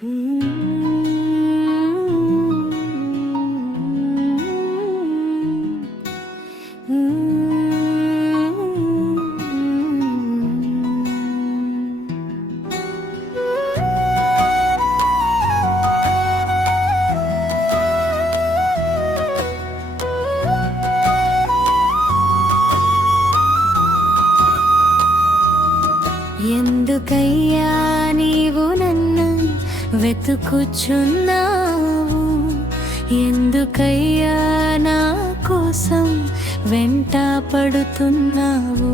ఎందుకయ్యా నీవు నన్ను వెతుకుచున్నావు? ఎందుకయ్యా నా కోసం వెంట పడుతున్నావు?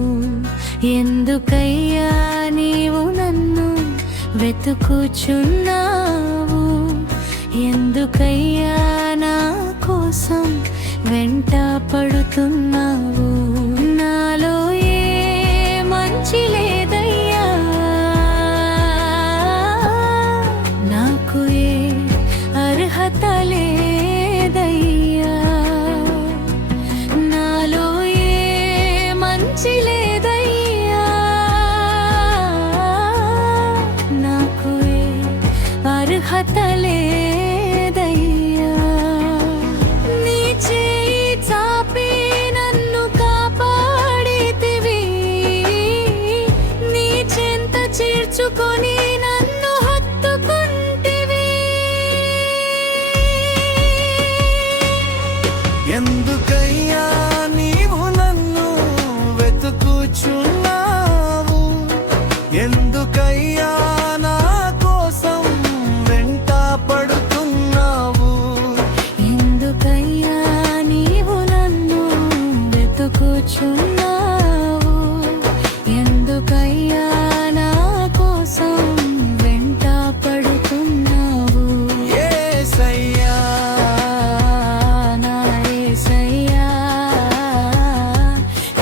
ఎందుకయ్యా నీవు నన్ను వెతుకుచున్నావు? ఎందుకయ్యా నా కోసం వెంట పడుతున్నావు? నాలో ఏ మంచి లేదయ్యా, నాకు ఏ అర్హత లేదయ్యా, నాలో ఏ మంచి లేదయ్యా, నాకు ఏ అర్హత లేదయ్యా. నీ చేయి చాపి నన్ను కాపాడితివి, నీ చెంత చేర్చుకొని నన్ను హత్తుకుంటివి. ఎందుకయ్యా నీవు నన్ను వెతుకుచున్నావు? ఎందుకయ్యా నా కోసం వెంట పడుతున్నావు? ఎందుకయ్యా నీవు నన్ను వెతుకుచున్నావు? ఎందుకయ్యా నా కోసం వెంట పడుతున్నావు? యేసయ్యా, నా యేసయ్యా,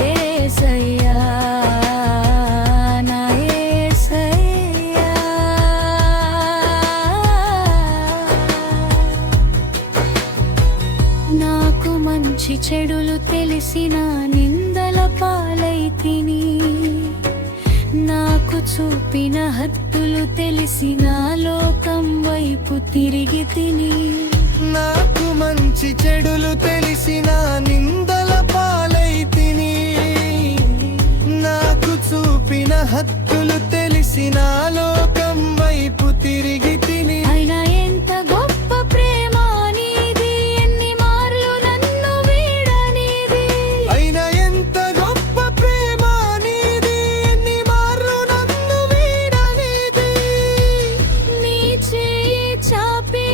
యేసయ్యా, నా యేసయ్యా. నాకు మంచి చెడులు తెలిసిన నిందల పాలైతిని, నాకు చూపిన హద్దులు తెలిసిన లోకం వైపు తిరిగి తిని. నాకు మంచి చెడులు తెలిసిన నిందల పాలైతిని, నాకు చూపిన హద్దులు తెలిసిన లోకం వైపు తిరిగి తిని. అయినా ఎంత గొప్ప ప్రేమ నీది, ఎన్ని మార్లు నన్ను వీడనిది. అయినా ఎంత గొప్ప ప్రేమ నీది, ఎన్ని మార్లు నన్ను వీడనిది. నీ చేయి చాపి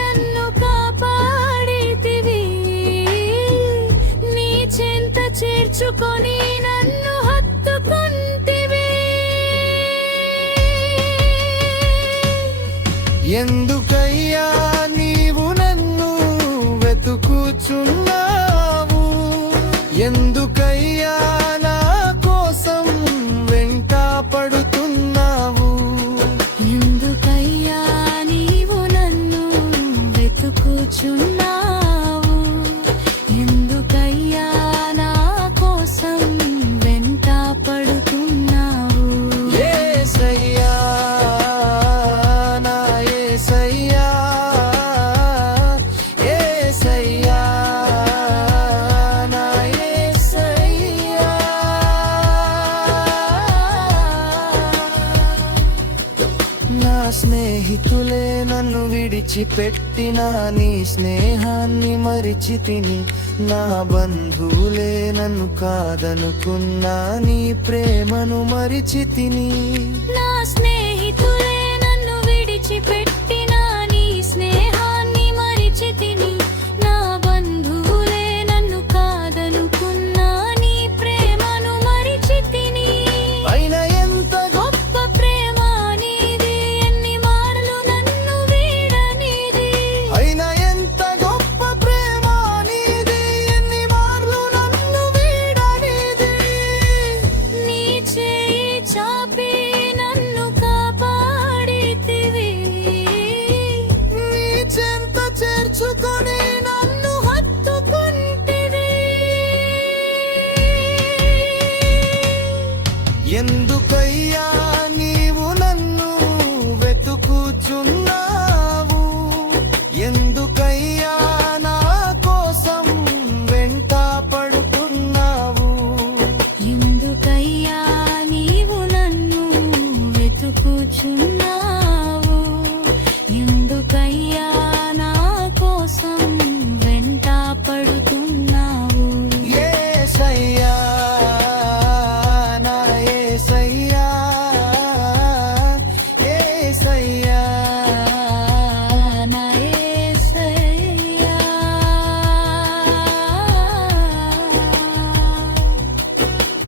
నన్ను కాపాడితివి, నీ చెంత చేర్చుకొని నన్ను హత్తుకుంటివి. ఎందుకయ్యా నీవు నన్ను వెతుకుచున్నావు? ఎందుకయ్యా నా కోసం వెంట పడుతున్నావు? ఎందుకయ్యా నీవు నన్ను వెతుకుచున్నావు? ఎందుకయ్యా నా కోసం వెంట పడుతున్నావు? యేసయ్యా, నా యేసయ్యా, యేసయ్యా, నా యేసయ్యా. నా స్నేహితులే నన్ను విడిచిపెట్టిన నీ స్నేహాన్ని మరిచి తిని, నా బంధువులే నన్ను కాదనుకున్నా నీ ప్రేమను మరిచి తిని. నా స్నేహితులే నన్ను విడిచిపెట్టిన నీ స్నేహాన్ని మరిచితిని, నా బంధువులే నన్ను కాదనుకున్నా నీ ప్రేమను మరిచితిని. అయినా ఎంత గొప్ప ప్రేమ నీది, ఎన్ని మార్లు నన్ను వీడనిది. అయినా ఎంత గొప్ప ప్రేమ నీది, ఎన్ని మార్లు నన్ను వీడనిది. నీ చేయి చాపి నన్ను యేసయ్యా